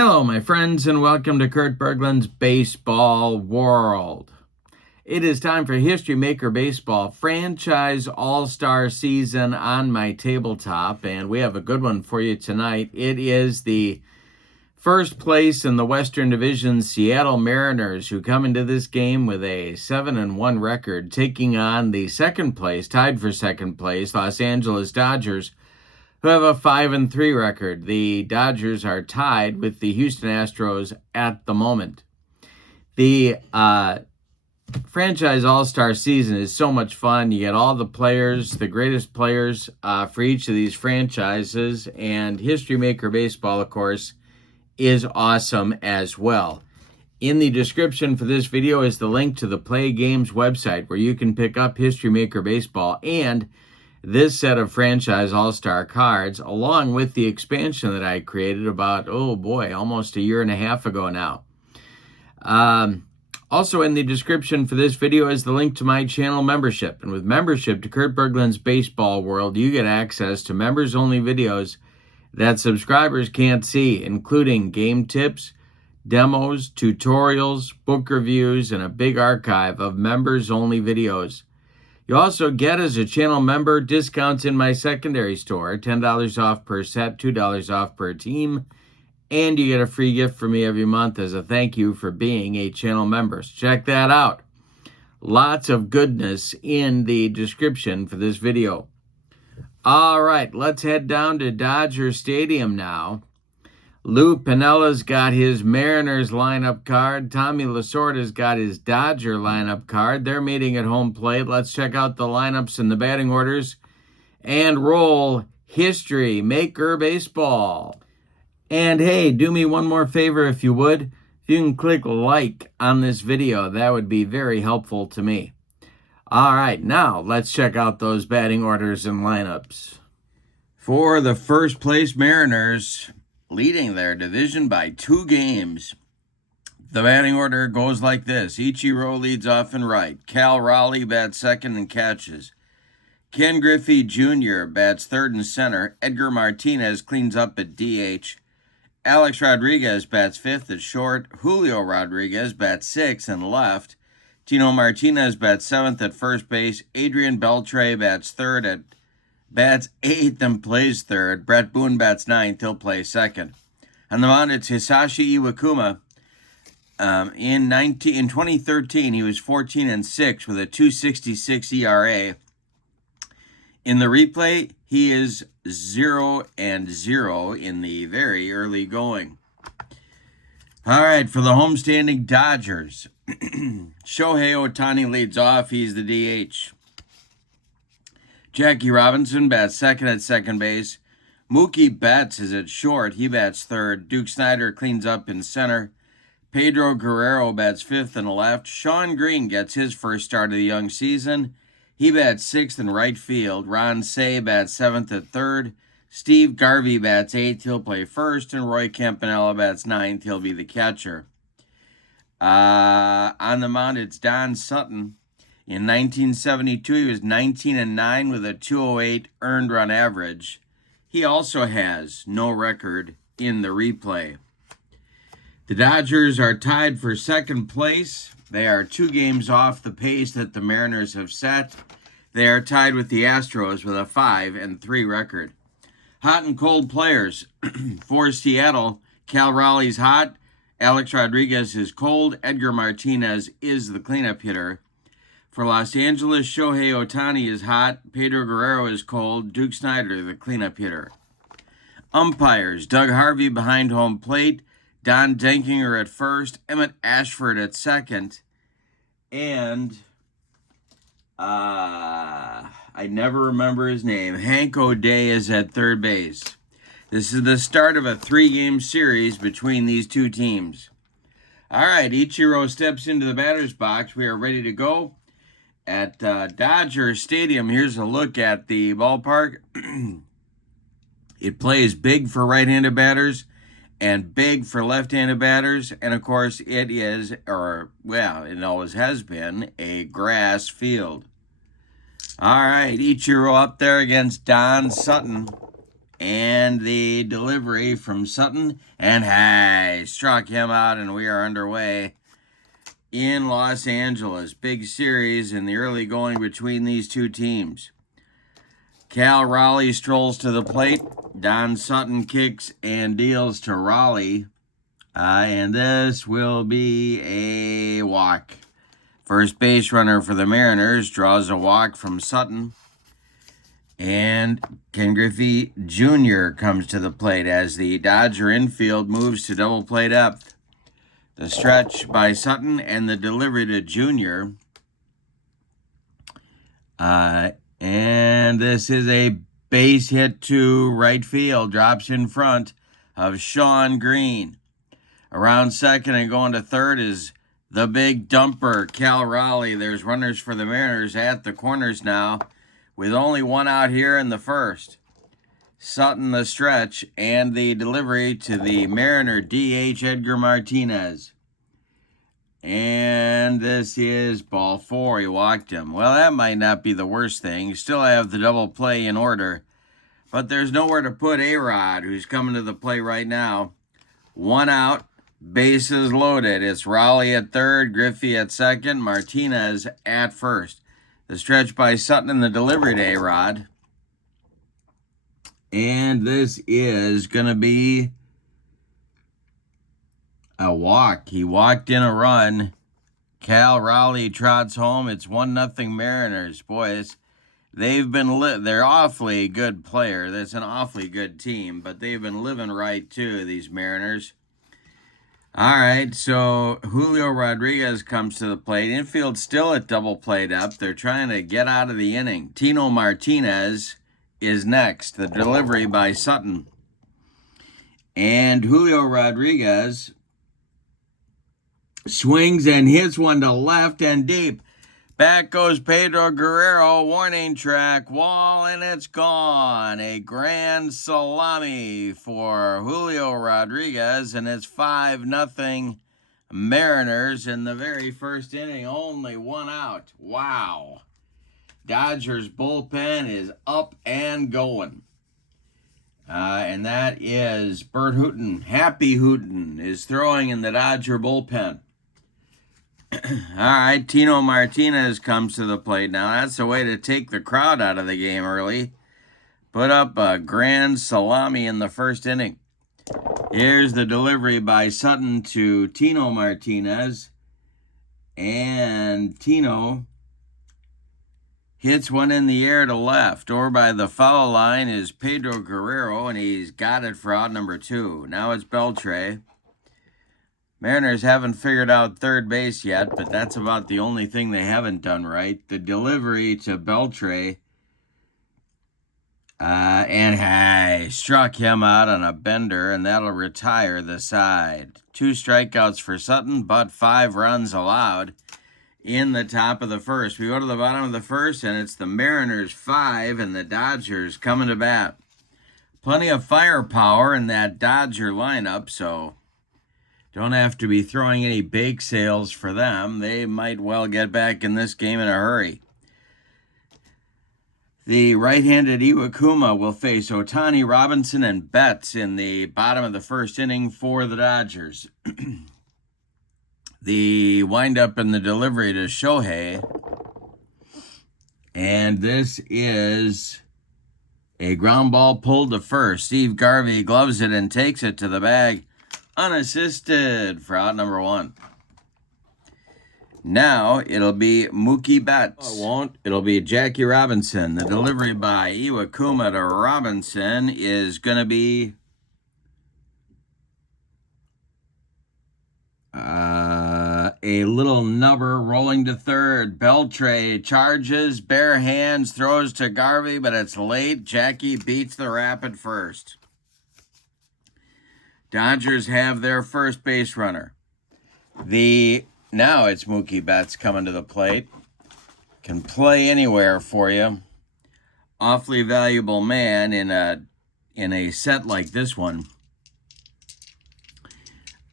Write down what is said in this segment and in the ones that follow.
Hello, my friends, and welcome to Kurt Berglund's Baseball World. It is time for History Maker Baseball Franchise All-Star Season on my tabletop, and we have a good one for you tonight. It is the first place in the Western Division Seattle Mariners, who come into this game with a 7-1 record, taking on the second place, tied for second place, Los Angeles Dodgers, who have a 5-3 record. The Dodgers are tied with the Houston Astros at the moment. The franchise all-star season is so much fun. You get all the players, the greatest players for each of these franchises, and History Maker Baseball, of course, is awesome as well. In the description for this video is the link to the Play Games website where you can pick up History Maker Baseball and this set of franchise all-star cards, along with the expansion that I created about, almost a year and a half ago now. Also in the description for this video is the link to my channel membership. And with membership to Kurt Berglund's Baseball World, you get access to members-only videos that subscribers can't see, including game tips, demos, tutorials, book reviews, and a big archive of members-only videos. You also get, as a channel member, discounts in my secondary store, $10 off per set, $2 off per team, and you get a free gift from me every month as a thank you for being a channel member. So check that out. Lots of goodness in the description for this video. All right, let's head down to Dodger Stadium now. Lou Pinella's got his Mariners lineup card. Tommy Lasorda's got his Dodger lineup card. They're meeting at home plate. Let's check out the lineups and the batting orders and roll History Maker Baseball. And hey, do me one more favor if you would. If you can click like on this video, that would be very helpful to me. All right, now let's check out those batting orders and lineups. For the first place Mariners, leading their division by 2 games. The batting order goes like this. Ichiro leads off in right. Cal Raleigh bats second and catches. Ken Griffey Jr. bats third and center. Edgar Martinez cleans up at DH. Alex Rodriguez bats fifth at short. Julio Rodriguez bats sixth and left. Tino Martinez bats seventh at first base. Adrian Beltre bats eighth and plays third. Brett Boone bats ninth. He'll play second. On the mound, it's Hisashi Iwakuma. In 2013, he was 14-6 with a 2.66 ERA. In the replay, he is 0-0 in the very early going. All right, for the homestanding Dodgers, Shohei Ohtani leads off. He's the DH. Jackie Robinson bats second at second base. Mookie Betts is at short. He bats third. Duke Snider cleans up in center. Pedro Guerrero bats fifth and left. Sean Green gets his first start of the young season. He bats sixth in right field. Ron Cey bats seventh at third. Steve Garvey bats eighth. He'll play first. And Roy Campanella bats ninth. He'll be the catcher. On the mound, it's Don Sutton. In 1972, he was 19-9 with a 2.08 earned run average. He also has no record in the replay. The Dodgers are tied for second place. They are 2 games off the pace that the Mariners have set. They are tied with the Astros with a 5-3 record. Hot and cold players. For Seattle, Cal Raleigh's hot. Alex Rodriguez is cold. Edgar Martinez is the cleanup hitter. For Los Angeles, Shohei Ohtani is hot. Pedro Guerrero is cold. Duke Snider, the cleanup hitter. Umpires, Doug Harvey behind home plate. Don Denkinger at first. Emmett Ashford at second. And, I never remember his name. Hank O'Day is at third base. This is the start of a 3-game series between these 2 teams. All right, Ichiro steps into the batter's box. We are ready to go. At Dodger Stadium, here's a look at the ballpark. It plays big for right-handed batters and big for left-handed batters. And, of course, it is, it always has been, a grass field. All right, Ichiro up there against Don Sutton. and the delivery from Sutton. And hey, struck him out, and we are underway in Los Angeles. Big series in the early going between these two teams. Cal Raleigh strolls to the plate. Don Sutton kicks and deals to Raleigh. And this will be a walk. First base runner for the Mariners draws a walk from Sutton. And Ken Griffey Jr. comes to the plate as the Dodger infield moves to double play depth. The stretch by Sutton and the delivery to Jr. And this is a base hit to right field. Drops in front of Sean Green. Around second and going to third is the big dumper, Cal Raleigh. There's runners for the Mariners at the corners now, with only one out here in the first. Sutton the stretch and the delivery to the Mariner DH Edgar Martinez. And this is ball 4. He walked him. Well, that might not be the worst thing. You still have the double play in order. But there's nowhere to put A-Rod, who's coming to the plate right now. One out. Bases loaded. It's Raleigh at third, Griffey at second, Martinez at first. The stretch by Sutton and the delivery to A-Rod. And this is going to be a walk. He walked in a run. Cal Raleigh trots home. It's 1-0 Mariners. Boys, they're awfully good player. That's an awfully good team, but they've been living right too, these Mariners. All right, so Julio Rodriguez comes to the plate. Infield still at double play depth. They're trying to get out of the inning. Tino Martinez is next. The delivery by Sutton. And Julio Rodriguez swings and hits one to left and deep. Back goes Pedro Guerrero, warning track, wall, and it's gone. A grand salami for Julio Rodriguez, and it's 5-0 Mariners in the very first inning. Only one out. Wow. Dodgers bullpen is up and going. And that is Bert Hooton. Happy Hooton is throwing in the Dodger bullpen. All right, Tino Martinez comes to the plate now. That's a way to take the crowd out of the game early. Put up a grand salami in the first inning. Here's the delivery by Sutton to Tino Martinez. And Tino hits one in the air to left. Over by the foul line is Pedro Guerrero, and he's got it for out number 2. Now it's Beltre. Mariners haven't figured out third base yet, but that's about the only thing they haven't done right. The delivery to Beltre. And struck him out on a bender, and that'll retire the side. 2 strikeouts for Sutton, but 5 runs allowed in the top of the first. We go to the bottom of the first, and it's the Mariners 5 and the Dodgers coming to bat. Plenty of firepower in that Dodger lineup, so don't have to be throwing any bake sales for them. They might well get back in this game in a hurry. The right-handed Iwakuma will face Ohtani, Robinson, and Betts in the bottom of the first inning for the Dodgers. The windup and the delivery to Shohei. And this is a ground ball pulled to first. Steve Garvey gloves it and takes it to the bag unassisted for out number 1. Now it'll be Mookie Betts. It won't. It'll be Jackie Robinson. The delivery by Iwakuma to Robinson is going to be a little nubber rolling to third. Beltre charges, bare hands, throws to Garvey, but it's late. Jackie beats the rapid first. Dodgers have their first base runner. Now it's Mookie Betts coming to the plate. Can play anywhere for you. Awfully valuable man in a set like this one.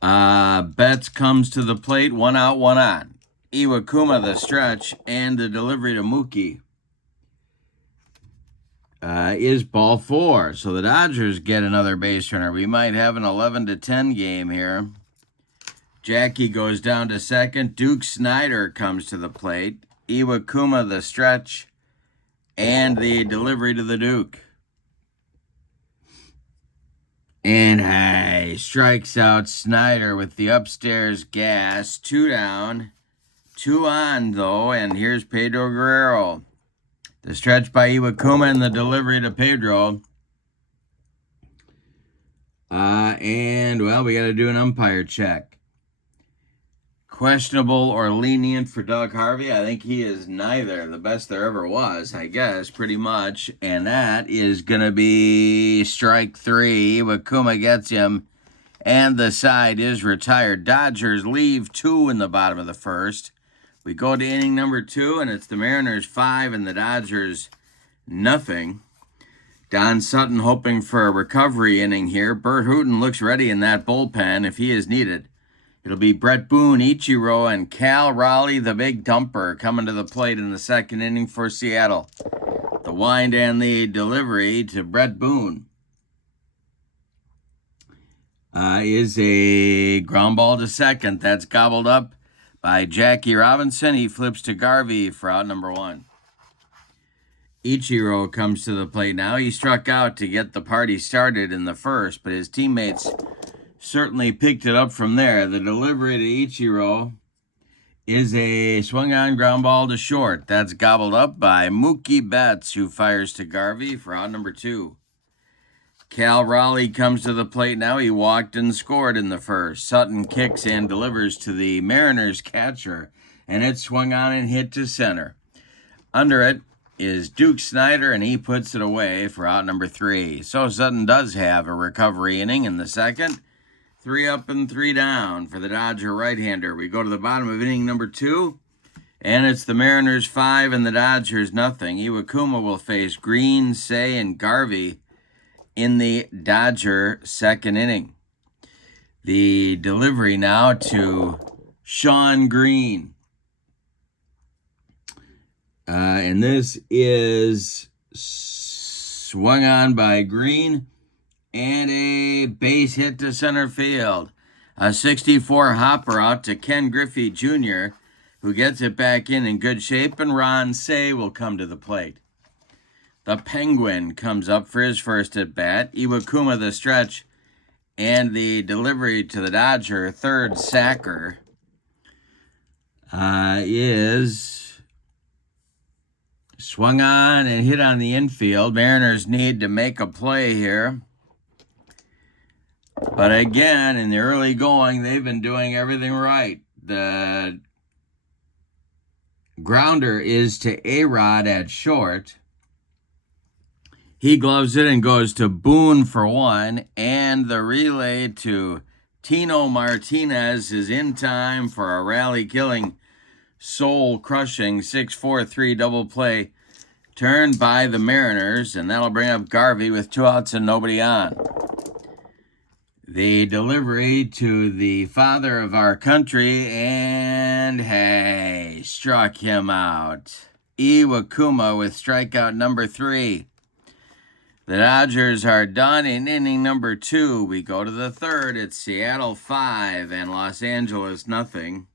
Betts comes to the plate, 1 out, 1 on. Iwakuma the stretch and the delivery to Mookie. is ball 4. So the Dodgers get another base runner. We might have an 11-10 game here. Jackie goes down to second. Duke Snyder comes to the plate. Iwakuma the stretch. And the delivery to the Duke. And strikes out Snyder with the upstairs gas. 2 down. 2 on, though. And here's Pedro Guerrero. The stretch by Iwakuma and the delivery to Pedro. Well, we got to do an umpire check. Questionable or lenient for Doug Harvey? I think he is neither. The best there ever was, I guess, pretty much. And that is going to be strike 3. Iwakuma gets him, and the side is retired. Dodgers leave 2 in the bottom of the first. We go to inning number 2, and it's the Mariners 5 and the Dodgers nothing. Don Sutton hoping for a recovery inning here. Bert Hooton looks ready in that bullpen if he is needed. It'll be Brett Boone, Ichiro, and Cal Raleigh, the big dumper, coming to the plate in the second inning for Seattle. The wind and the delivery to Brett Boone is a ground ball to second. That's gobbled up by Jackie Robinson. He flips to Garvey for out number 1. Ichiro comes to the plate now. He struck out to get the party started in the first, but his teammates certainly picked it up from there. The delivery to Ichiro is a swung-on ground ball to short. That's gobbled up by Mookie Betts, who fires to Garvey for out number 2. Cal Raleigh comes to the plate now. He walked and scored in the first. Sutton kicks and delivers to the Mariners catcher, and it's swung on and hit to center. Under it is Duke Snyder, and he puts it away for out number 3. So Sutton does have a recovery inning in the second. 3 up and 3 down for the Dodger right-hander. We go to the bottom of inning number 2, and it's the Mariners 5 and the Dodgers nothing. Iwakuma will face Green, Say, and Garvey in the Dodger second inning. The delivery now to Sean Green. And this is swung on by Green and a base hit to center field. A 64 hopper out to Ken Griffey Jr., who gets it back in good shape, and Ron Say will come to the plate. The Penguin comes up for his first at-bat. Iwakuma the stretch and the delivery to the Dodger third sacker is swung on and hit on the infield. Mariners need to make a play here. But again, in the early going, they've been doing everything right. The grounder is to A-Rod at short. He gloves it and goes to Boone for 1. And the relay to Tino Martinez is in time for a rally-killing, soul-crushing 6-4-3 double play turned by the Mariners. And that'll bring up Garvey with 2 outs and nobody on. The delivery to the father of our country, and struck him out. Iwakuma with strikeout number 3. The Dodgers are done in inning number 2. We go to the third. It's Seattle 5 and Los Angeles nothing.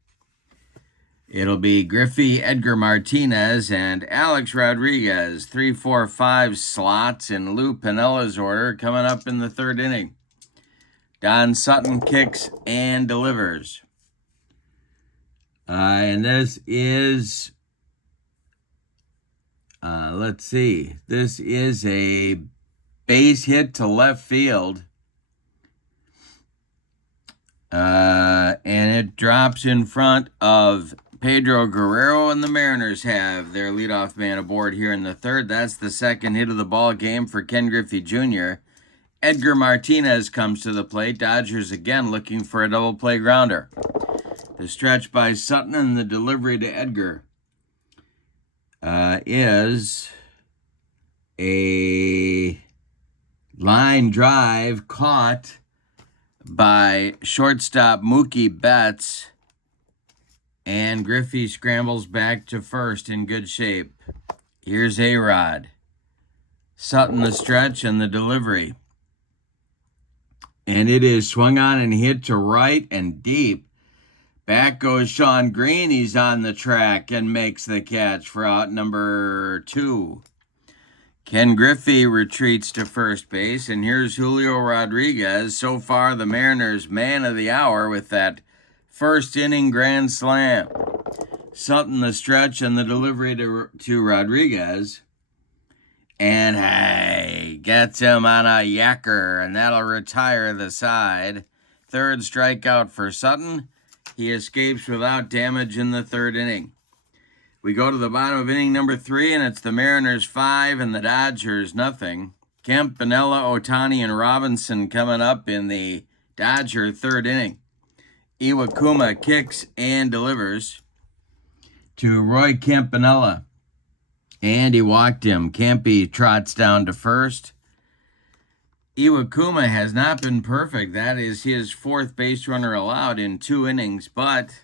It'll be Griffey, Edgar Martinez, and Alex Rodriguez. 3-4-5 slots in Lou Pinella's order coming up in the third inning. Don Sutton kicks and delivers. And this is, this is a base hit to left field. And it drops in front of Pedro Guerrero, and the Mariners have their leadoff man aboard here in the third. That's the second hit of the ball game for Ken Griffey Jr. Edgar Martinez comes to the plate. Dodgers again looking for a double play grounder. The stretch by Sutton and the delivery to Edgar is a line drive caught by shortstop Mookie Betts, and Griffey scrambles back to first in good shape. Here's A-Rod. Sutton the stretch and the delivery. And it is swung on and hit to right and deep. Back goes Sean Green. He's on the track and makes the catch for out number 2. Ken Griffey retreats to first base, and here's Julio Rodriguez, so far the Mariners' man of the hour with that first inning grand slam. Sutton the stretch and the delivery to Rodriguez. And hey, gets him on a yacker, and that'll retire the side. Third strikeout for Sutton. He escapes without damage in the third inning. We go to the bottom of inning number 3, and it's the Mariners 5 and the Dodgers nothing. Campanella, Ohtani, and Robinson coming up in the Dodger third inning. Iwakuma kicks and delivers to Roy Campanella. And he walked him. Campy trots down to first. Iwakuma has not been perfect. That is his 4th base runner allowed in 2 innings, but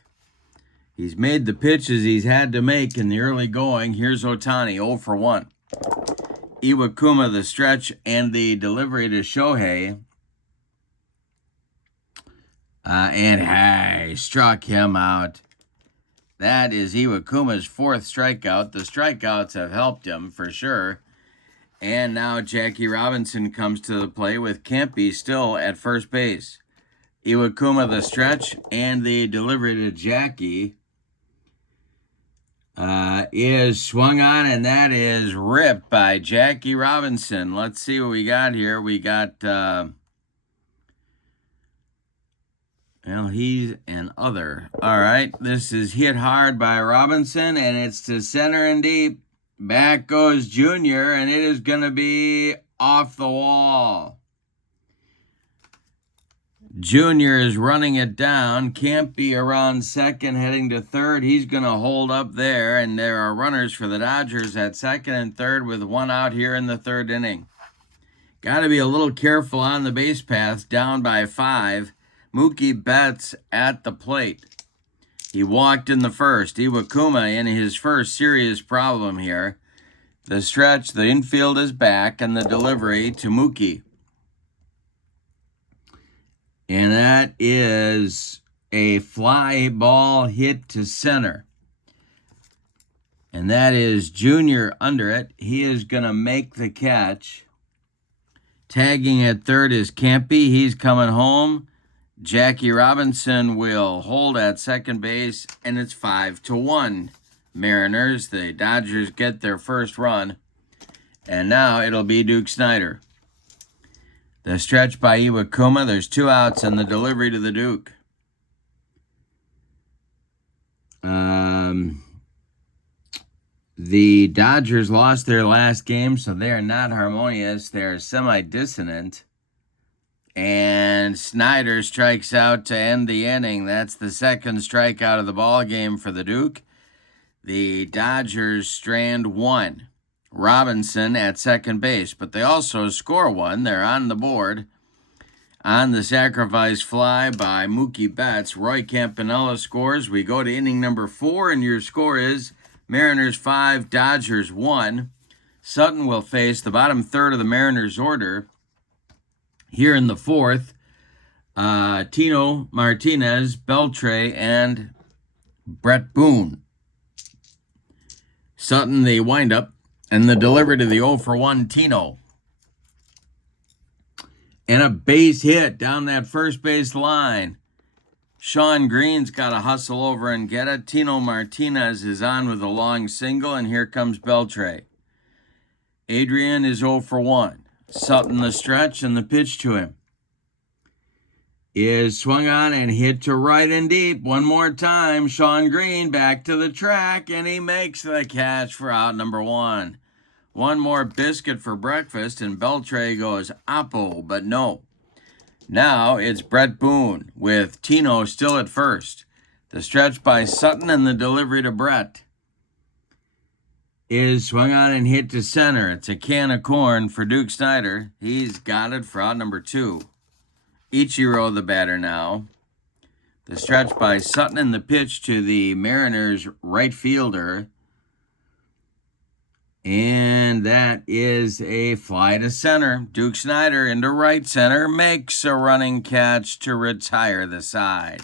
he's made the pitches he's had to make in the early going. Here's Ohtani, 0 for 1. Iwakuma the stretch and the delivery to Shohei. And struck him out. That is Iwakuma's 4th strikeout. The strikeouts have helped him for sure. And now Jackie Robinson comes to the play with Campy still at first base. Iwakuma the stretch and the delivery to Jackie is swung on, and that is ripped by Jackie Robinson. Let's see what we got here. We got... well, he's an other. All right, this is hit hard by Robinson, and it's to center and deep. Back goes Junior, and it is going to be off the wall. Junior is running it down. Can't be around second, heading to third. He's going to hold up there, and there are runners for the Dodgers at second and third with 1 out here in the third inning. Got to be a little careful on the base paths, down by 5. Mookie Betts at the plate. He walked in the first. Iwakuma in his first serious problem here. The stretch, the infield is back, and the delivery to Mookie. And that is a fly ball hit to center. And that is Junior under it. He is going to make the catch. Tagging at third is Campy. He's coming home. Jackie Robinson will hold at second base, and it's 5-1. Mariners, the Dodgers get their first run, and now it'll be Duke Snider. The stretch by Iwakuma, there's 2 outs, and the delivery to the Duke. The Dodgers lost their last game, so they are not harmonious. They're semi-dissonant. And Snider strikes out to end the inning. That's the 2nd strikeout of the ball game for the Duke. The Dodgers strand 1. Robinson at second base, but they also score 1. They're on the board. On the sacrifice fly by Mookie Betts, Roy Campanella scores. We go to inning number 4, and your score is Mariners 5, Dodgers 1. Sutton will face the bottom third of the Mariners order. Here in the 4th, Tino Martinez, Beltre, and Brett Boone. Sutton, the windup, and the delivery to the 0 for 1 Tino. And a base hit down that first base line. Sean Green's got to hustle over and get it. Tino Martinez is on with a long single, and here comes Beltre. Adrian is 0 for 1. Sutton the stretch, and the pitch to him is swung on and hit to right and deep. One more time, Sean Green back to the track, and he makes the catch for out number 1. One more biscuit for breakfast, and Beltre goes oppo, but no. Now it's Brett Boone with Tino still at first. The stretch by Sutton and the delivery to Brett is swung on and hit to center. It's a can of corn for Duke Snider. He's got it for out number 2. Ichiro the batter now. The stretch by Sutton and the pitch to the Mariners right fielder. And that is a fly to center. Duke Snyder into right center makes a running catch to retire the side.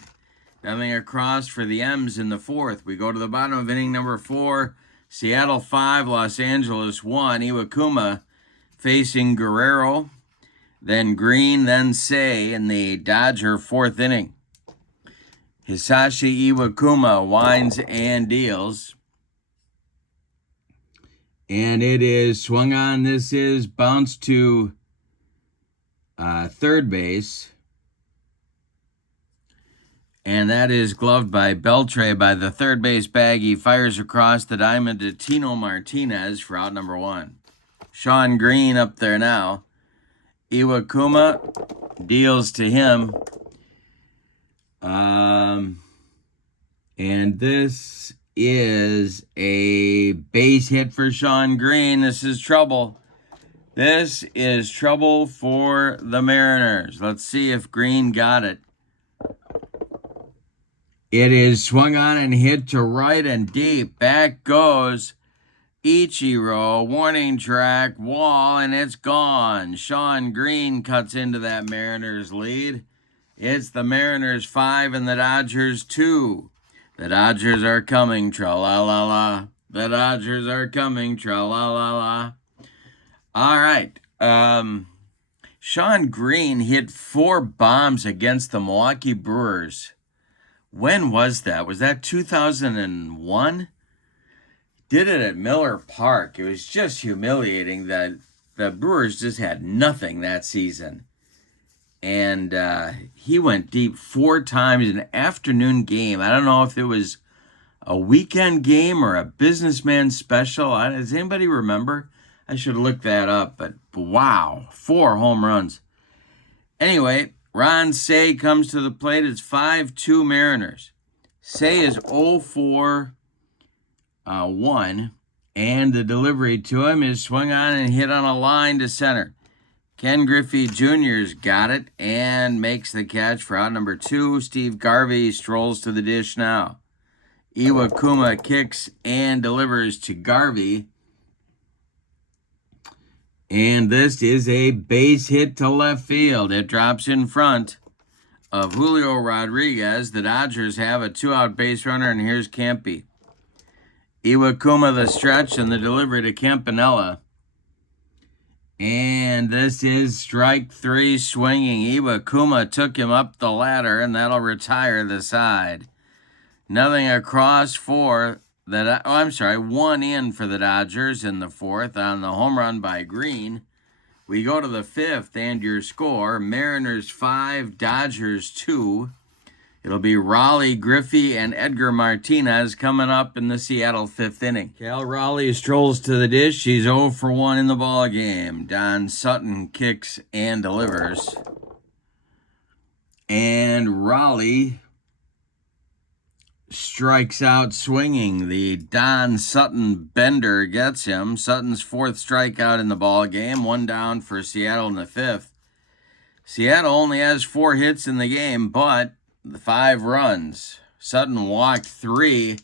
Coming across for the M's in the fourth. We go to the bottom of inning number 4. Seattle 5, Los Angeles 1. Iwakuma facing Guerrero, then Green, then Say in the Dodger fourth inning. Hisashi Iwakuma winds and deals. And it is swung on. This is bounced to third base. And that is gloved by Beltre by the third base bag. He fires across the diamond to Tino Martinez for out number 1. Sean Green up there now. Iwakuma deals to him. And this is a base hit for Sean Green. This is trouble. This is trouble for the Mariners. Let's see if Green got it. It is swung on and hit to right and deep. Back goes Ichiro. Warning track, wall, and it's gone. Sean Green cuts into that Mariners lead. It's the Mariners 5 and the Dodgers 2. The Dodgers are coming, tra-la-la-la. The Dodgers are coming, tra-la-la-la. All right. Sean Green hit 4 bombs against the Milwaukee Brewers. When was that? Was that 2001? Did it at Miller Park. It was just humiliating that the Brewers just had nothing that season. And he went deep 4 times in an afternoon game. I don't know if it was a weekend game or a businessman special. Does anybody remember? I should have looked that up. But wow, 4 home runs. Anyway, Ron Say comes to the plate. It's 5-2 Mariners. Say is 0-4-1. And the delivery to him is swung on and hit on a line to center. Ken Griffey Jr.'s got it and makes the catch for out number 2. Steve Garvey strolls to the dish now. Iwakuma kicks and delivers to Garvey. And this is a base hit to left field. It drops in front of Julio Rodriguez. The Dodgers have a 2-out base runner, and here's Campy. Iwakuma the stretch and the delivery to Campanella. And this is strike 3 swinging. Iwakuma took him up the ladder, and that'll retire the side. Nothing across for the... 1 in for the Dodgers in the 4th on the home run by Green. We go to the 5th, and your score, Mariners 5, Dodgers 2. It'll be Raleigh, Griffey, and Edgar Martinez coming up in the Seattle 5th inning. Cal Raleigh strolls to the dish. He's 0-for-1 in the ball game. Don Sutton kicks and delivers. And Raleigh strikes out swinging. The Don Sutton bender gets him. Sutton's 4th strikeout in the ball game. 1 down for Seattle in the 5th. Seattle only has 4 hits in the game, but the 5 runs. Sutton walked 3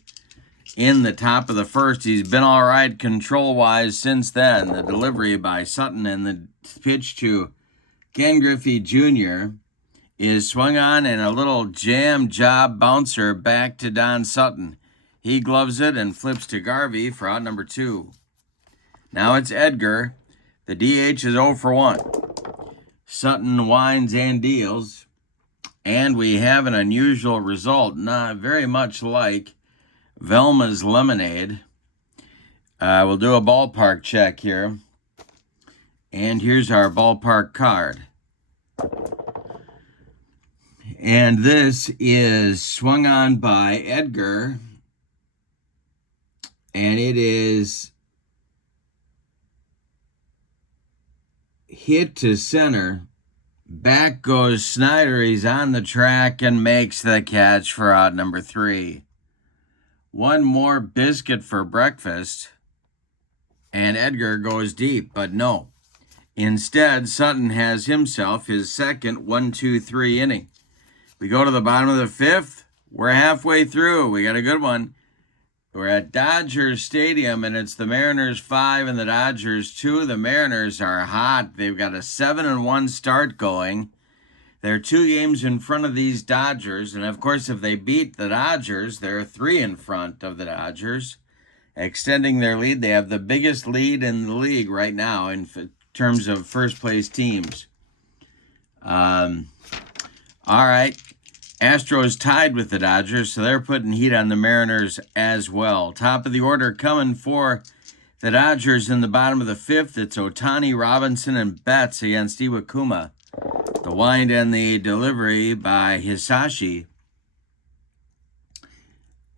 in the top of the 1st. He's been all right control-wise since then. The delivery by Sutton and the pitch to Ken Griffey Jr. is swung on and a little jam job bouncer back to Don Sutton. He gloves it and flips to Garvey for out number 2. Now it's Edgar. The DH is 0-for-1. Sutton winds and deals. And we have an unusual result, not very much like Velma's Lemonade. We'll do a ballpark check here. And here's our ballpark card. And this is swung on by Edgar. And it is hit to center. Back goes Snyder. He's on the track and makes the catch for out number 3. One more biscuit for breakfast. And Edgar goes deep, but no. Instead, Sutton has himself his second 1-2-3 inning. We go to the bottom of the 5th. We're halfway through. We got a good one. We're at Dodgers Stadium, and it's the Mariners 5 and the Dodgers 2. The Mariners are hot. They've got a 7-1 start going. They're 2 games in front of these Dodgers, and of course, if they beat the Dodgers, they're 3 in front of the Dodgers, extending their lead. They have the biggest lead in the league right now in terms of first-place teams. All right. Astros tied with the Dodgers, so they're putting heat on the Mariners as well. Top of the order coming for the Dodgers in the bottom of the 5th. It's Ohtani, Robinson, and Betts against Iwakuma. The wind and the delivery by Hisashi.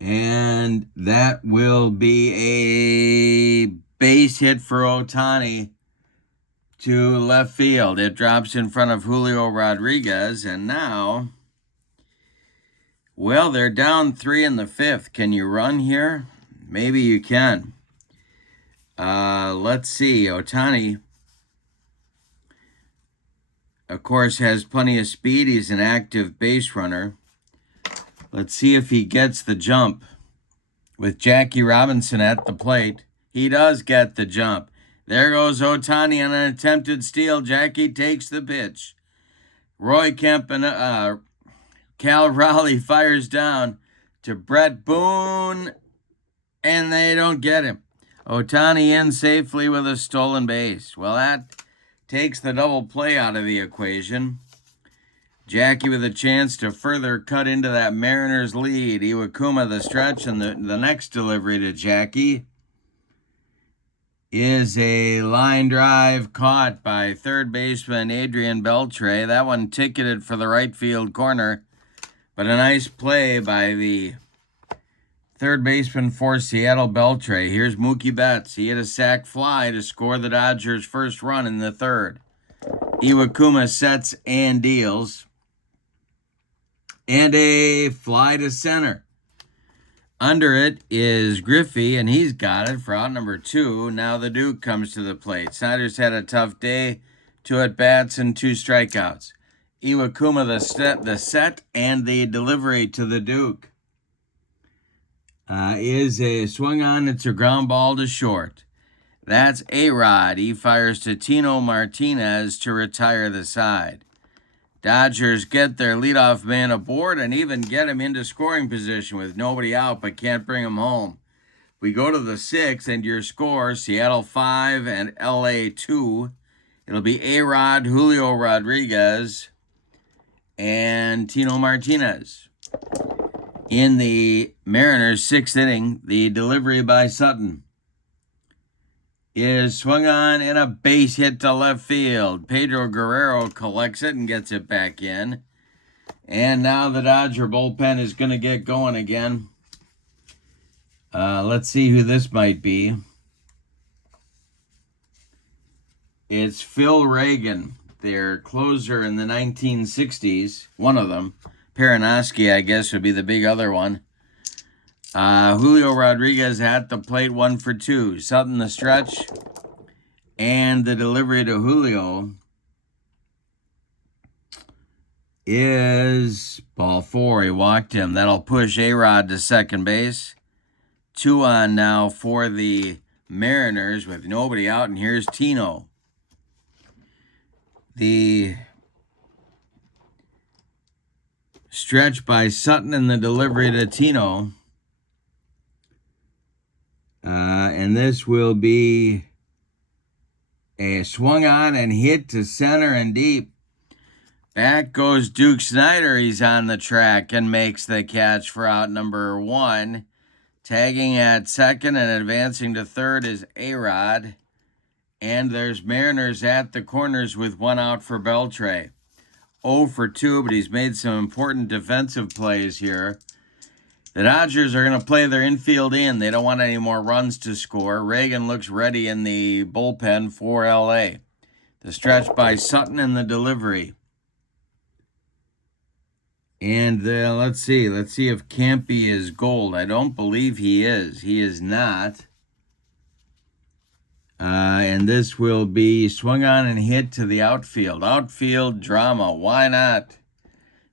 And that will be a base hit for Ohtani to left field. It drops in front of Julio Rodriguez, and now... well, they're down 3 in the 5th. Can you run here? Maybe you can. Let's see. Ohtani, of course, has plenty of speed. He's an active base runner. Let's see if he gets the jump. With Jackie Robinson at the plate, he does get the jump. There goes Ohtani on an attempted steal. Jackie takes the pitch. Roy Kemp and... Cal Raleigh fires down to Brett Boone, and they don't get him. Ohtani in safely with a stolen base. Well, that takes the double play out of the equation. Jackie with a chance to further cut into that Mariners lead. Iwakuma the stretch, and the next delivery to Jackie is a line drive caught by third baseman Adrian Beltre. That one ticketed for the right field corner. But a nice play by the third baseman for Seattle, Beltre. Here's Mookie Betts. He hit a sac fly to score the Dodgers' first run in the 3rd. Iwakuma sets and deals. And a fly to center. Under it is Griffey, and he's got it for out number 2. Now the Duke comes to the plate. Snyder's had a tough day. 2 at-bats and 2 strikeouts. Iwakuma the set and the delivery to the Duke is a swung on. It's a ground ball to short. That's A-Rod. He fires to Tino Martinez to retire the side. Dodgers get their leadoff man aboard and even get him into scoring position with nobody out, but can't bring him home. We go to the 6th, and your score, Seattle 5 and LA 2. It'll be A-Rod, Julio Rodriguez, and Tino Martinez. In the Mariners' 6th inning, the delivery by Sutton is swung on and a base hit to left field. Pedro Guerrero collects it and gets it back in. And now the Dodger bullpen is going to get going again. Let's see who this might be. It's Phil Reagan, their closer in the 1960s, one of them. Perinoski, I guess, would be the big other one. Julio Rodriguez at the plate, 1 for 2. Sutton the stretch, and the delivery to Julio is ball 4. He walked him. That'll push A-Rod to second base. 2 on now for the Mariners with nobody out, and here's Tino. The stretch by Sutton and the delivery to Tino. And this will be a swung on and hit to center and deep. Back goes Duke Snyder. He's on the track and makes the catch for out number 1. Tagging at second and advancing to third is A-Rod. And there's Mariners at the corners with 1 out for Beltre. 0 for 2, but he's made some important defensive plays here. The Dodgers are going to play their infield in. They don't want any more runs to score. Reagan looks ready in the bullpen for LA. The stretch by Sutton and the delivery. And let's see if Campy is gold. I don't believe he is. He is not. And this will be swung on and hit to the outfield. Outfield drama. Why not?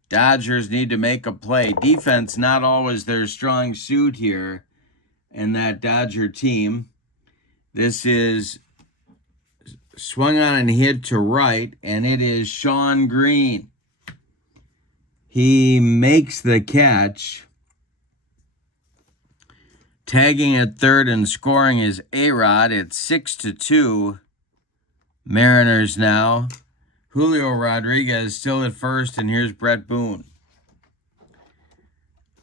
Dodgers need to make a play. Defense not always their strong suit here. and that Dodger team. This is swung on and hit to right, and it is Shawn Green. He makes the catch. Tagging at third and scoring is A-Rod. It's 6-2. Mariners now. Julio Rodriguez still at first, and here's Brett Boone.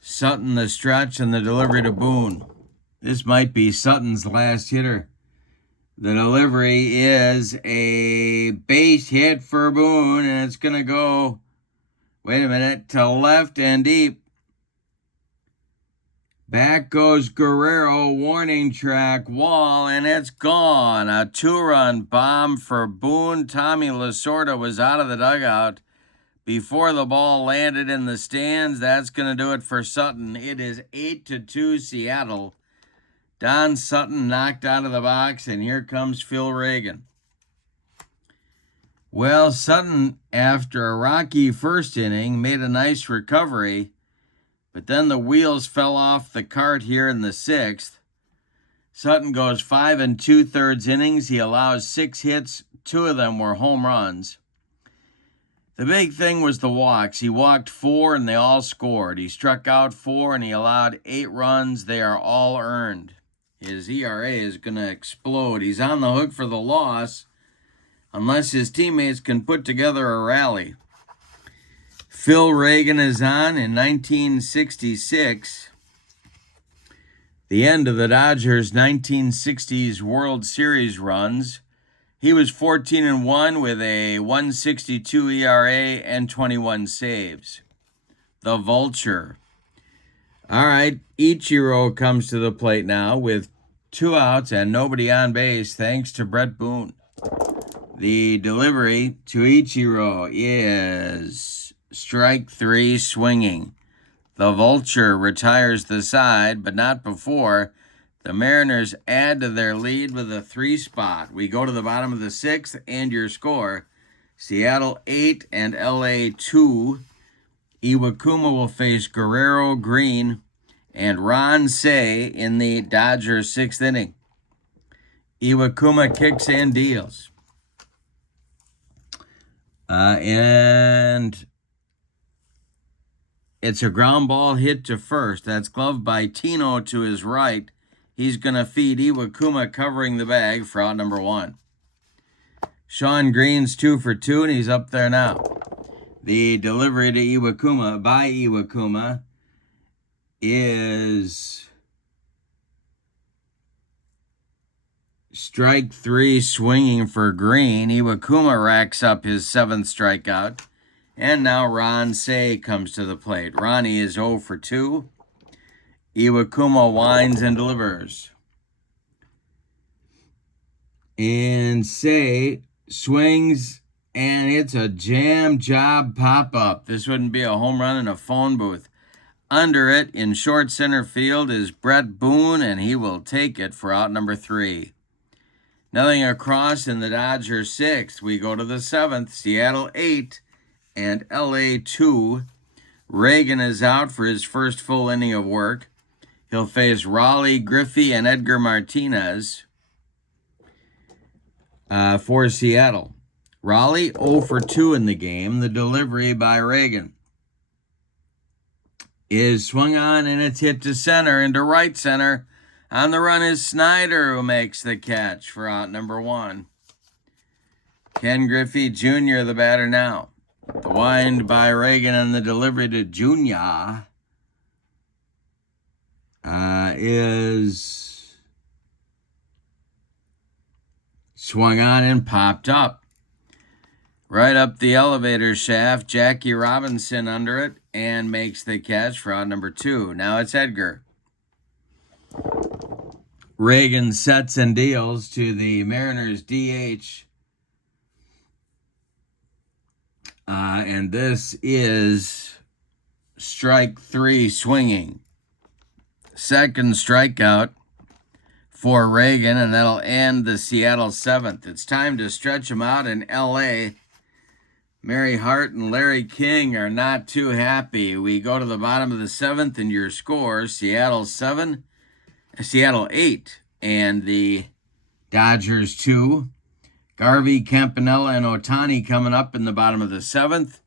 Sutton the stretch and the delivery to Boone. This might be Sutton's last hitter. The delivery is a base hit for Boone, and it's going to go, wait a minute, to left and deep. Back goes Guerrero, warning track, wall, and it's gone. A 2-run bomb for Boone. Tommy Lasorda was out of the dugout before the ball landed in the stands. That's going to do it for Sutton. It is 8-2 Seattle. Don Sutton knocked out of the box, and here comes Phil Reagan. Well, Sutton, after a rocky first inning, made a nice recovery, but then the wheels fell off the cart here in the sixth. Sutton goes 5 2/3 innings. He allows 6 hits. 2 of them were home runs. The big thing was the walks. He walked 4 and they all scored. He struck out 4 and he allowed 8 runs. They are all earned. His ERA is going to explode. He's on the hook for the loss unless his teammates can put together a rally. Phil Reagan is on in 1966, the end of the Dodgers' 1960s World Series runs. He was 14-1 with a 1.62 ERA and 21 saves. The Vulture. All right, Ichiro comes to the plate now with 2 outs and nobody on base thanks to Brett Boone. The delivery to Ichiro is strike 3 swinging. The Vulture retires the side, but not before the Mariners add to their lead with a 3 spot. We go to the bottom of the 6th, and your score, Seattle 8 and LA 2. Iwakuma will face Guerrero, Green, and Ron Cey in the Dodgers' 6th inning. Iwakuma kicks and deals. And it's a ground ball hit to first. That's gloved by Tino to his right. He's going to feed Iwakuma covering the bag for out number 1. Shawn Green's 2 for 2, and he's up there now. The delivery to Iwakuma by Iwakuma is strike 3 swinging for Green. Iwakuma racks up his 7th strikeout. And now Ron Cey comes to the plate. Ronnie is 0 for 2. Iwakuma winds and delivers. And Cey swings, and it's a jam job pop-up. This wouldn't be a home run in a phone booth. Under it, in short center field, is Brett Boone, and he will take it for out number 3. Nothing across in the Dodgers' 6th. We go to the 7th, Seattle 8 and LA 2. Reagan is out for his first full inning of work. He'll face Raleigh, Griffey, and Edgar Martinez for Seattle. Raleigh 0 for 2 in the game. The delivery by Reagan is swung on, and it's hit to center, into right center. On the run is Snyder, who makes the catch for out number 1. Ken Griffey Jr., the batter now. The wind by Reagan and the delivery to Jr. Is swung on and popped up. Right up the elevator shaft, Jackie Robinson under it, and makes the catch for out number 2. Now it's Edgar. Reagan sets and deals to the Mariners DH. And this is strike 3 swinging. Second strikeout for Reagan, and that'll end the Seattle 7th. It's time to stretch them out in L.A. Mary Hart and Larry King are not too happy. We go to the bottom of the 7th, and your score, Seattle 7 Seattle 8 and the Dodgers 2. Garvey, Campanella, and Ohtani coming up in the bottom of the 7th.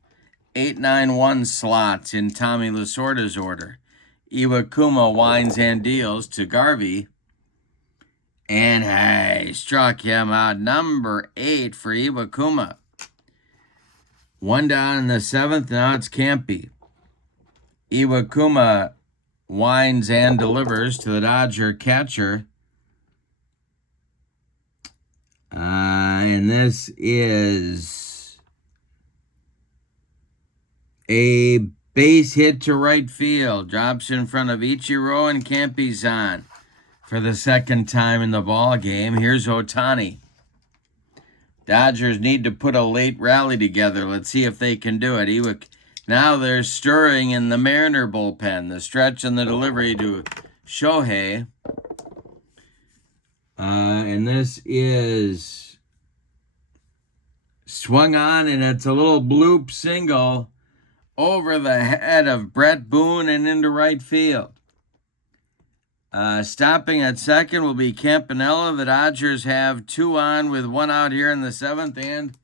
8-9-1 slots in Tommy Lasorda's order. Iwakuma winds and deals to Garvey. And hey, struck him out. Number 8 for Iwakuma. 1 down in the 7th. Now it's Campy. Iwakuma winds and delivers to the Dodger catcher. And this is a base hit to right field. Drops in front of Ichiro, and Campy's on for the second time in the ball game. Here's Ohtani. Dodgers need to put a late rally together. Let's see if they can do it. Now they're stirring in the Mariner bullpen. The stretch and the delivery to Shohei. And this is swung on, and it's a little bloop single over the head of Brett Boone and into right field. Stopping at second will be Campanella. The Dodgers have 2 on with 1 out here in the 7th, and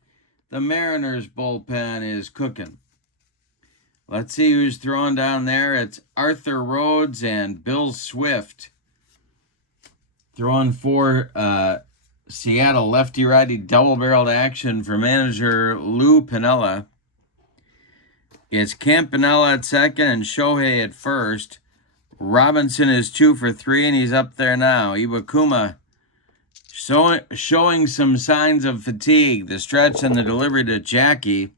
the Mariners bullpen is cooking. Let's see who's throwing down there. It's Arthur Rhodes and Bill Swift throwing for Seattle. Lefty-righty double-barreled action for manager Lou Piniella. It's Campanella at second and Shohei at first. Robinson is 2 for 3, and he's up there now. Iwakuma showing some signs of fatigue. The stretch and the delivery to Jackie.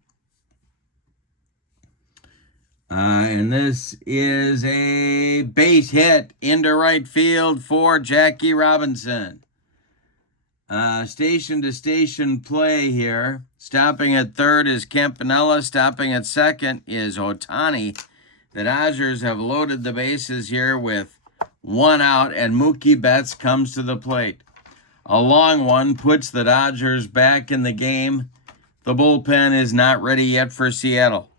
And this is a base hit into right field for Jackie Robinson. Station-to-station play here. Stopping at third is Campanella. Stopping at second is Ohtani. The Dodgers have loaded the bases here with 1 out, and Mookie Betts comes to the plate. A long one puts the Dodgers back in the game. The bullpen is not ready yet for Seattle.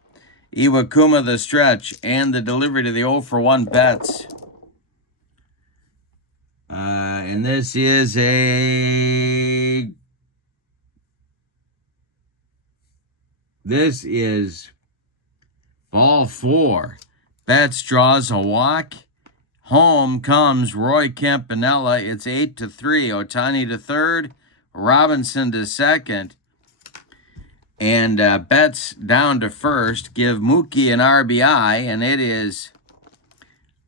Iwakuma the stretch and the delivery to the 0-for-1 Betts. And this is ball 4. Betts draws a walk. Home comes Roy Campanella. It's 8-3. Ohtani to third. Robinson to second. And Betts down to first. Give Mookie an RBI, and it is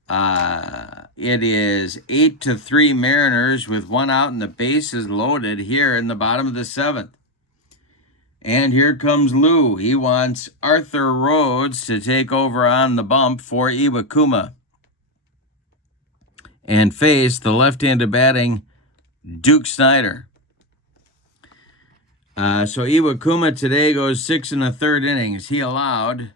8-3 Mariners with 1 out and the bases loaded here in the bottom of the 7th. And here comes Lou. He wants Arthur Rhodes to take over on the bump for Iwakuma and face the left-handed batting Duke Snider. So Iwakuma today goes 6 1/3 innings. He allowed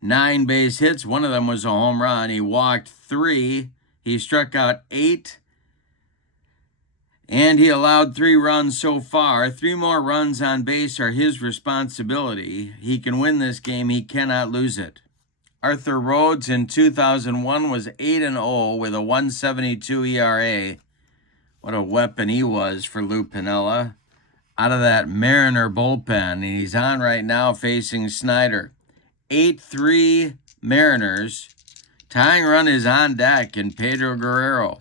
9 base hits. 1 of them was a home run. He walked 3. He struck out 8. And he allowed 3 runs so far. 3 more runs on base are his responsibility. He can win this game. He cannot lose it. Arthur Rhodes in 2001 was 8-0 with a 1.72 ERA. What a weapon he was for Lou Piniella. Out of that Mariner bullpen. And he's on right now facing Snider. 8-3 Mariners. Tying run is on deck in Pedro Guerrero.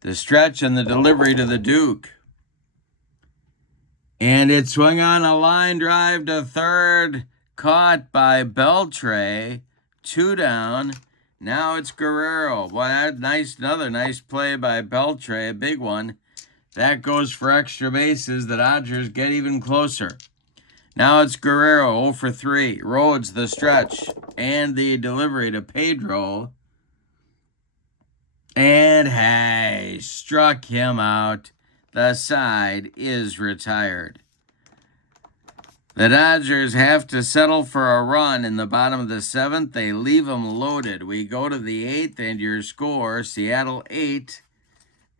The stretch and the delivery to the Duke. And it swung on a line drive to third. Caught by Beltre. 2 down. Now it's Guerrero. Boy, another nice play by Beltre. A big one. That goes for extra bases. The Dodgers get even closer. Now it's Guerrero, 0 for 3. Rhodes the stretch and the delivery to Pedro. And hey, struck him out. The side is retired. The Dodgers have to settle for a run in the bottom of the 7th. They leave them loaded. We go to the 8th, and your score, Seattle 8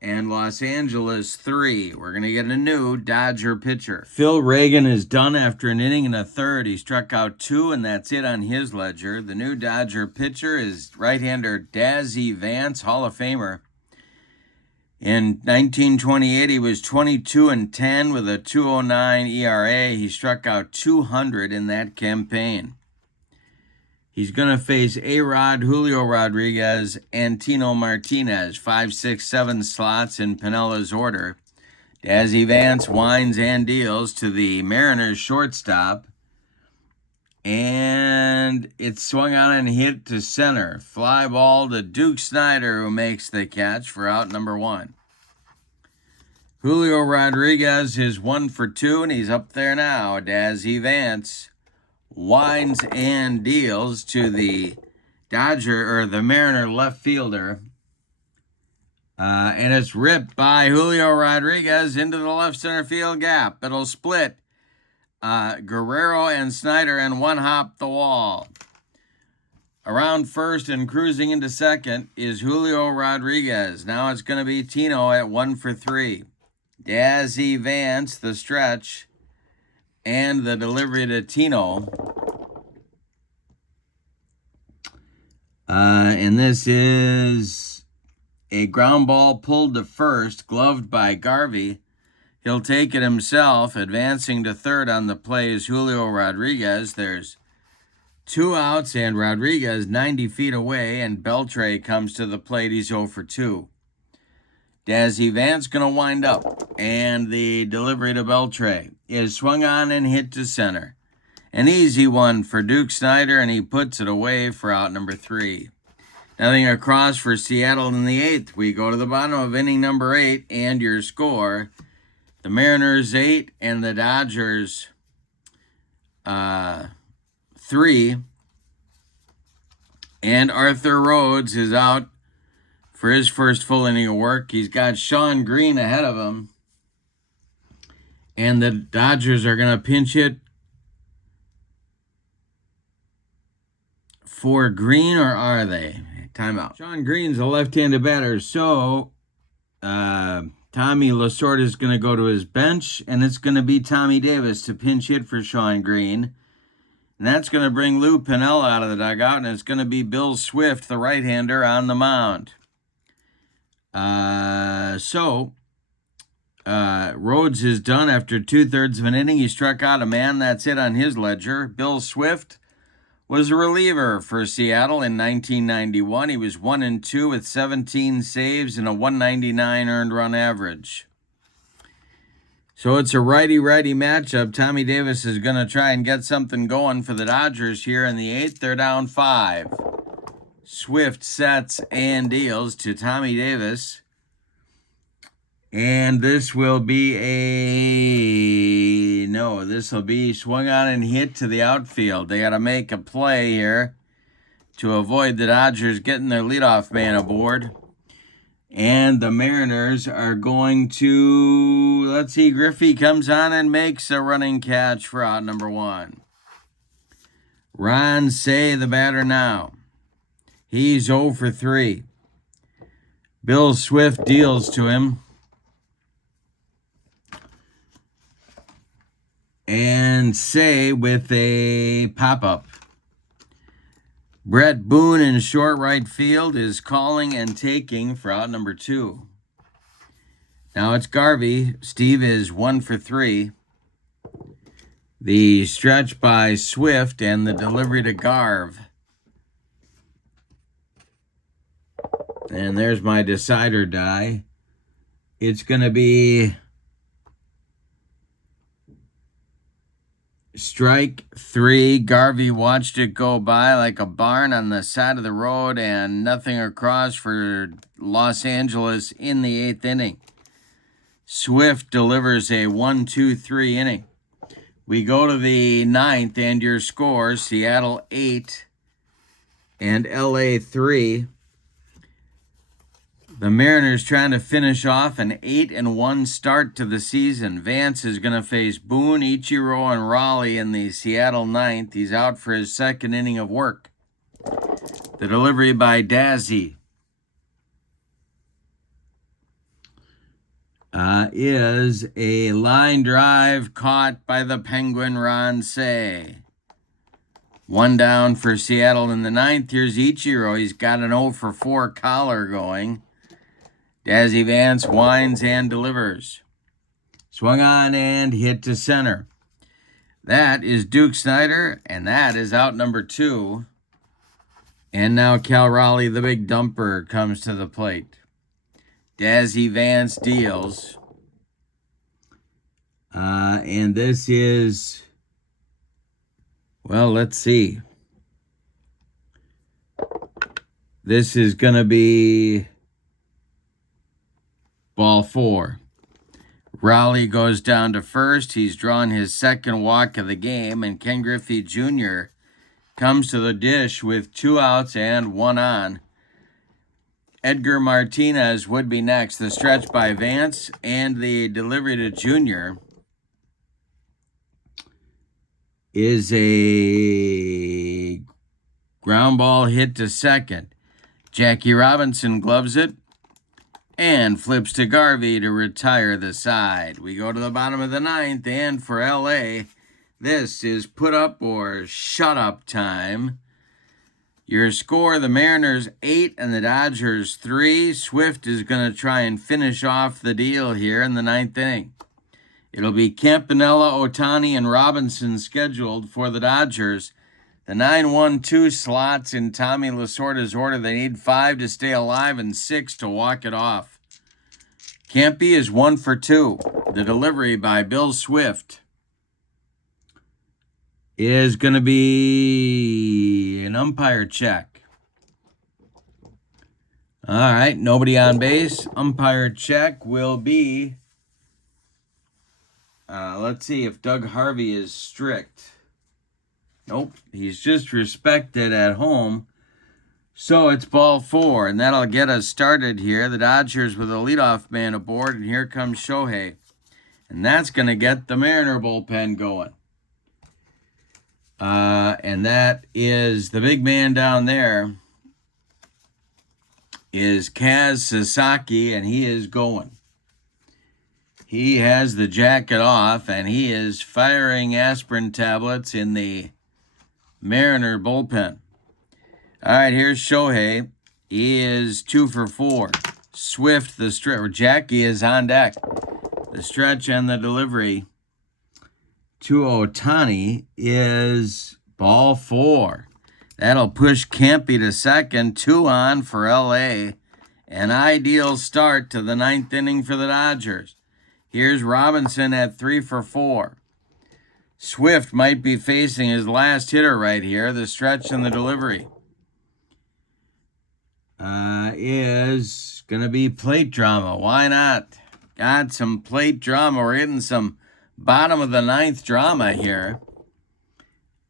and Los Angeles 3. We're going to get a new Dodger pitcher. Phil Reagan is done after an inning and a third. He struck out 2, and that's it on his ledger. The new Dodger pitcher is right-hander Dazzy Vance, Hall of Famer. In 1928, he was 22-10 with a 2.09 ERA. He struck out 200 in that campaign. He's going to face A-Rod, Julio Rodriguez, and Tino Martinez, 5, 6, 7 slots in Pinella's order. Dazzy Vance winds and deals to the Mariners shortstop. And it's swung on and hit to center. Fly ball to Duke Snider, who makes the catch for out number 1. Julio Rodriguez is 1 for 2, and he's up there now. Dazzy Vance winds and deals to the Mariner left fielder. And it's ripped by Julio Rodriguez into the left center field gap. It'll split Guerrero and Snider and one hop the wall. Around first and cruising into second is Julio Rodriguez. Now it's going to be Tino at 1 for 3. Dazzy Vance, the stretch, and the delivery to Tino. And this is a ground ball pulled to first, gloved by Garvey. He'll take it himself. Advancing to third on the play is Julio Rodriguez. There's 2 outs, and Rodriguez 90 feet away, and Beltre comes to the plate. He's 0 for 2. Dazzy Vance going to wind up, and the delivery to Beltre is swung on and hit to center. An easy one for Duke Snider, and he puts it away for out number 3. Nothing across for Seattle in the 8th. We go to the bottom of inning number 8, and your score: the Mariners 8 and the Dodgers 3. And Arthur Rhodes is out for his first full inning of work. He's got Sean Green ahead of him. And the Dodgers are going to pinch hit for Green, or are they? Timeout. Sean Green's a left-handed batter, so Tommy Lasorda is going to go to his bench, and it's going to be Tommy Davis to pinch hit for Sean Green. And that's going to bring Lou Piniella out of the dugout, and it's going to be Bill Swift, the right-hander, on the mound. Rhodes is done after 2/3 of an inning. He struck out a man. That's it on his ledger. Bill Swift was a reliever for Seattle in 1991. He was 1-2 with 17 saves and a 199 earned run average. So it's a righty-righty matchup. Tommy Davis is going to try and get something going for the Dodgers here in the 8th. They're down 5. Swift sets and deals to Tommy Davis. And this will be swung on and hit to the outfield. They got to make a play here to avoid the Dodgers getting their leadoff man aboard. And the Mariners are going to, Griffey comes on and makes a running catch for out number 1. Ron Say, the batter now. He's 0 for 3. Bill Swift deals to him. And Say with a pop-up. Brett Boone in short right field is calling and taking for out number 2. Now it's Garvey. Steve is 1 for 3. The stretch by Swift and the delivery to Garv. And there's my decider die. It's going to be strike 3. Garvey watched it go by like a barn on the side of the road, and nothing across for Los Angeles in the 8th inning. Swift delivers a 1-2-3 inning. We go to the 9th, and your scores: Seattle 8 and LA 3. The Mariners trying to finish off an 8-1 start to the season. Vance is going to face Boone, Ichiro, and Raleigh in the Seattle 9th. He's out for his second inning of work. The delivery by Dazzy is a line drive caught by the Penguin Ron Say. 1 down for Seattle in the 9th. Here's Ichiro. He's got an 0 for 4 collar going. Dazzy Vance winds and delivers. Swung on and hit to center. That is Duke Snyder, and that is out number 2. And now Cal Raleigh, the big dumper, comes to the plate. Dazzy Vance deals. And this is, well, let's see. This is going to be ball 4. Raleigh goes down to first. He's drawn his second walk of the game, and Ken Griffey Jr. comes to the dish with 2 outs and 1 on. Edgar Martinez would be next. The stretch by Vance and the delivery to Jr. is a ground ball hit to second. Jackie Robinson gloves it and flips to Garvey to retire the side. We go to the bottom of the 9th, and for L.A., this is put up or shut up time. Your score, the Mariners 8 and the Dodgers 3. Swift is going to try and finish off the deal here in the 9th inning. It'll be Campanella, Ohtani, and Robinson scheduled for the Dodgers. The 9-1-2 slots in Tommy Lasorda's order. They need 5 to stay alive and 6 to walk it off. Campy is 1 for 2. The delivery by Bill Swift is going to be an umpire check. All right, nobody on base. Umpire check will be, let's see if Doug Harvey is strict. Nope, he's just respected at home. So it's ball 4, and that'll get us started here. The Dodgers with a leadoff man aboard, and here comes Shohei. And that's going to get the Mariner bullpen going. And that is the big man down there is Kaz Sasaki, and he is going. He has the jacket off, and he is firing aspirin tablets in the Mariner bullpen. All right, here's Shohei. He is 2 for 4. Swift, the stretch. Jackie is on deck. The stretch and the delivery to Ohtani is ball 4. That'll push Campy to second. 2 on for L.A. An ideal start to the 9th inning for the Dodgers. Here's Robinson at 3 for 4. Swift might be facing his last hitter right here. The stretch and the delivery is going to be plate drama. Why not? Got some plate drama. We're getting some bottom of the 9th drama here.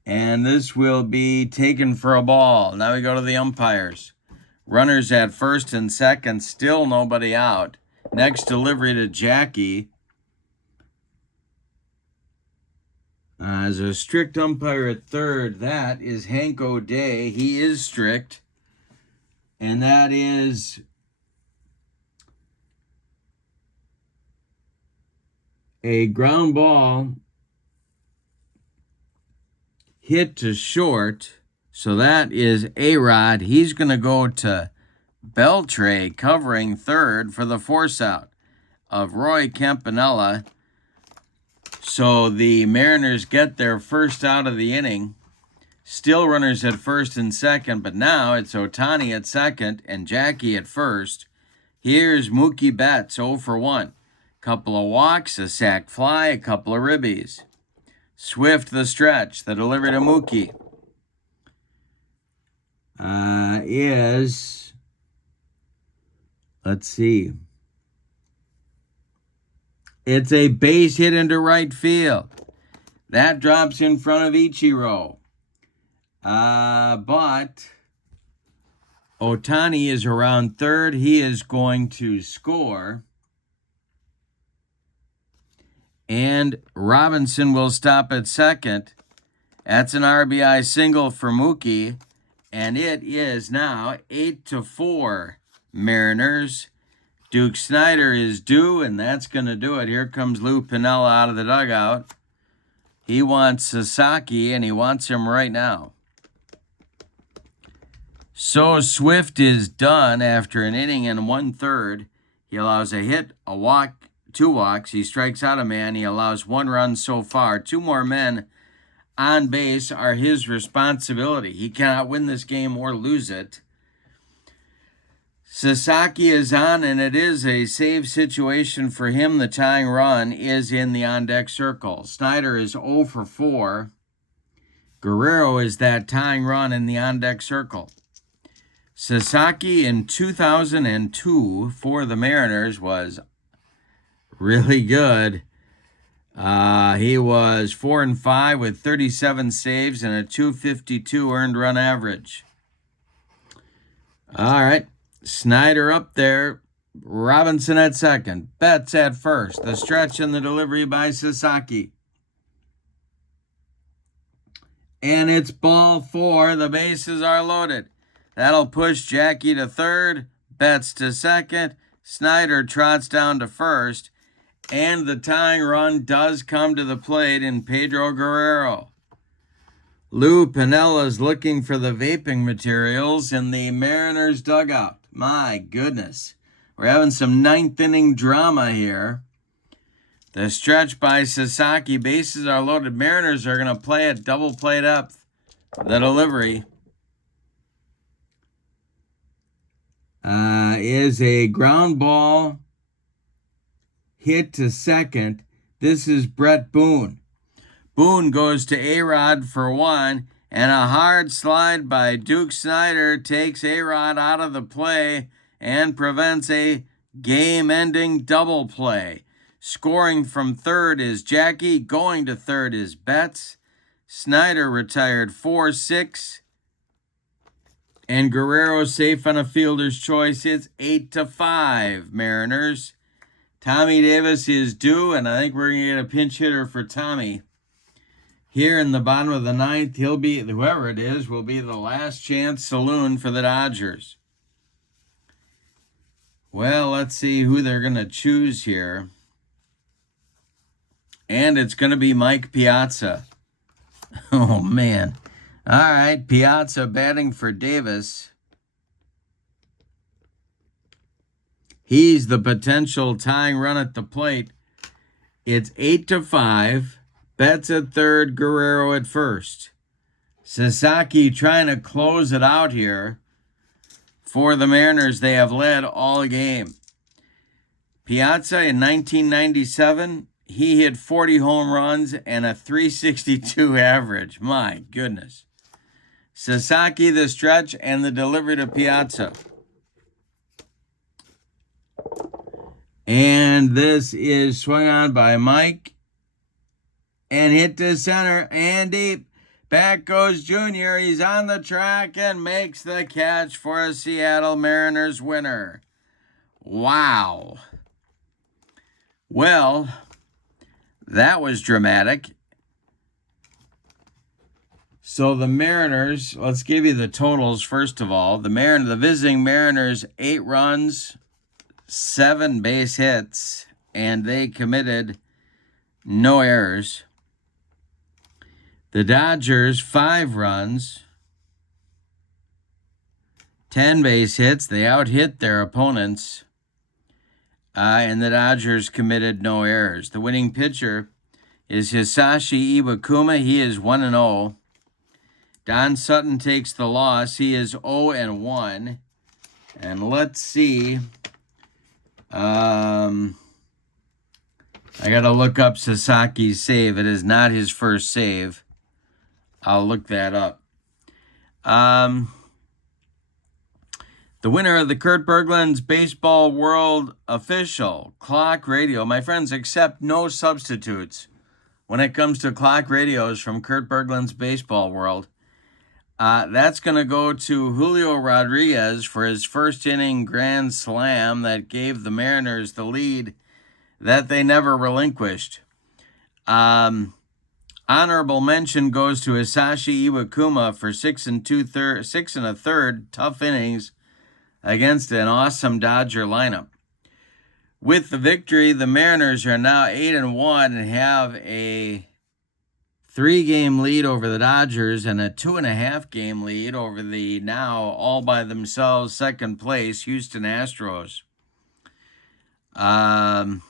And this will be taken for a ball. Now we go to the umpires. Runners at first and second. Still nobody out. Next delivery to Jackie. As a strict umpire at third, that is Hank O'Day. He is strict. And that is a ground ball hit to short. So that is A-Rod. He's going to go to Beltre covering third for the force out of Roy Campanella. So the Mariners get their first out of the inning. Still runners at first and second, but now it's Ohtani at second and Jackie at first. Here's Mookie Betts, 0 for 1. Couple of walks, a sac fly, a couple of ribbies. Swift the stretch, the delivery to Mookie is, let's see. It's a base hit into right field. That drops in front of Ichiro. But Ohtani is around third. He is going to score. And Robinson will stop at second. That's an RBI single for Mookie. And it is now 8-4 Mariners. Duke Snyder is due, and that's going to do it. Here comes Lou Piniella out of the dugout. He wants Sasaki, and he wants him right now. So Swift is done after an inning and 1/3. He allows a hit, a walk, 2 walks. He strikes out a man. He allows 1 run so far. 2 more men on base are his responsibility. He cannot win this game or lose it. Sasaki is on, and it is a save situation for him. The tying run is in the on-deck circle. Snyder is 0 for 4. Guerrero is that tying run in the on-deck circle. Sasaki in 2002 for the Mariners was really good. He was 4 and 5 with 37 saves and a .252 earned run average. All right. Snyder up there, Robinson at second, Betts at first. The stretch and the delivery by Sasaki. And it's ball 4. The bases are loaded. That'll push Jackie to third, Betts to second. Snyder trots down to first. And the tying run does come to the plate in Pedro Guerrero. Lou Pinella's looking for the vaping materials in the Mariners dugout. My goodness. We're having some 9th inning drama here. The stretch by Sasaki. Bases are loaded. Mariners are going to play at double play depth. The delivery is a ground ball hit to second. This is Brett Boone. Boone goes to A-Rod for 1, and a hard slide by Duke Snyder takes A-Rod out of the play and prevents a game-ending double play. Scoring from third is Jackie. Going to third is Betts. Snyder retired 4-6. And Guerrero safe on a fielder's choice. It's 8-5, Mariners. Tommy Davis is due, and I think we're going to get a pinch hitter for Tommy. Here in the bottom of the 9th, he'll be, whoever it is, will be the last chance saloon for the Dodgers. Well, let's see who they're going to choose here. And it's going to be Mike Piazza. Oh, man. All right, Piazza batting for Davis. He's the potential tying run at the plate. It's 8-5. Betts at third, Guerrero at first. Sasaki trying to close it out here. For the Mariners, they have led all game. Piazza in 1997, he hit 40 home runs and a .362 average. My goodness. Sasaki, the stretch, and the delivery to Piazza. And this is swung on by Mike. And hit to center and deep. Back goes Junior. He's on the track and makes the catch for a Seattle Mariners winner. Wow. Well, that was dramatic. So the Mariners, let's give you the totals first of all. The visiting Mariners, 8 runs, 7 base hits, and they committed no errors. The Dodgers, 5 runs, 10 base hits. They out-hit their opponents. And the Dodgers committed no errors. The winning pitcher is Hisashi Iwakuma. He is 1-0. Don Sutton takes the loss. He is 0-1. And let's see. I got to look up Sasaki's save. It is not his first save. I'll look that up. The winner of the Kurt Berglund's Baseball World Official Clock Radio. My friends, accept no substitutes when it comes to clock radios from Kurt Berglund's Baseball World. That's going to go to Julio Rodriguez for his first inning grand slam that gave the Mariners the lead that they never relinquished. Honorable mention goes to Hisashi Iwakuma for 6 1/3 tough innings against an awesome Dodger lineup. With the victory, the Mariners are now 8-1 and have a 3-game lead over the Dodgers and a 2.5-game lead over the now all by themselves second place Houston Astros. So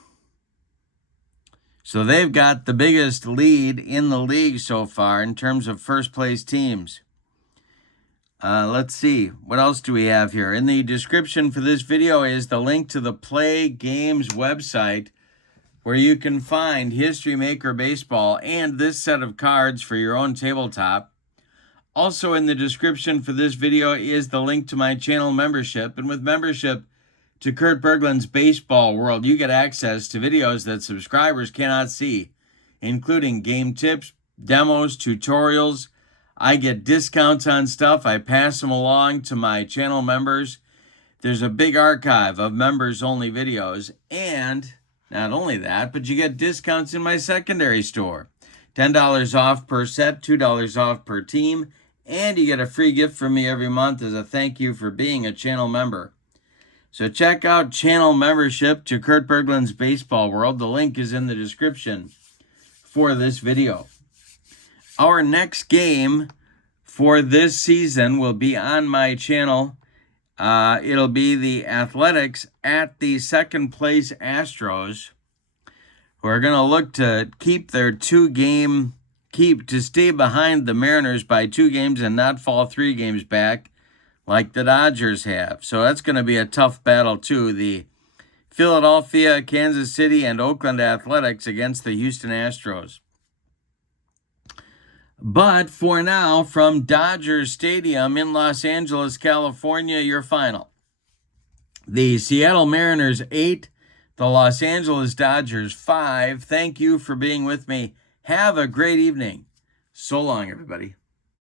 they've got the biggest lead in the league so far in terms of first place teams. Let's see. What else do we have here? In the description for this video is the link to the Play Games website, where you can find History Maker Baseball and this set of cards for your own tabletop. Also in the description for this video is the link to my channel membership. And with membership to Kurt Berglund's Baseball World, you get access to videos that subscribers cannot see, including game tips, demos, tutorials. I get discounts on stuff. I pass them along to my channel members. There's a big archive of members-only videos. And not only that, but you get discounts in my secondary store. $10 off per set, $2 off per team, and you get a free gift from me every month as a thank you for being a channel member. So check out channel membership to Kurt Berglund's Baseball World. The link is in the description for this video. Our next game for this season will be on my channel. It'll be the Athletics at the second place Astros, who are going to look to keep their to stay behind the Mariners by 2 games and not fall 3 games back like the Dodgers have. So that's going to be a tough battle too. The Philadelphia, Kansas City, and Oakland Athletics against the Houston Astros. But for now, from Dodger Stadium in Los Angeles, California, your final. The Seattle Mariners 8, the Los Angeles Dodgers 5. Thank you for being with me. Have a great evening. So long, everybody.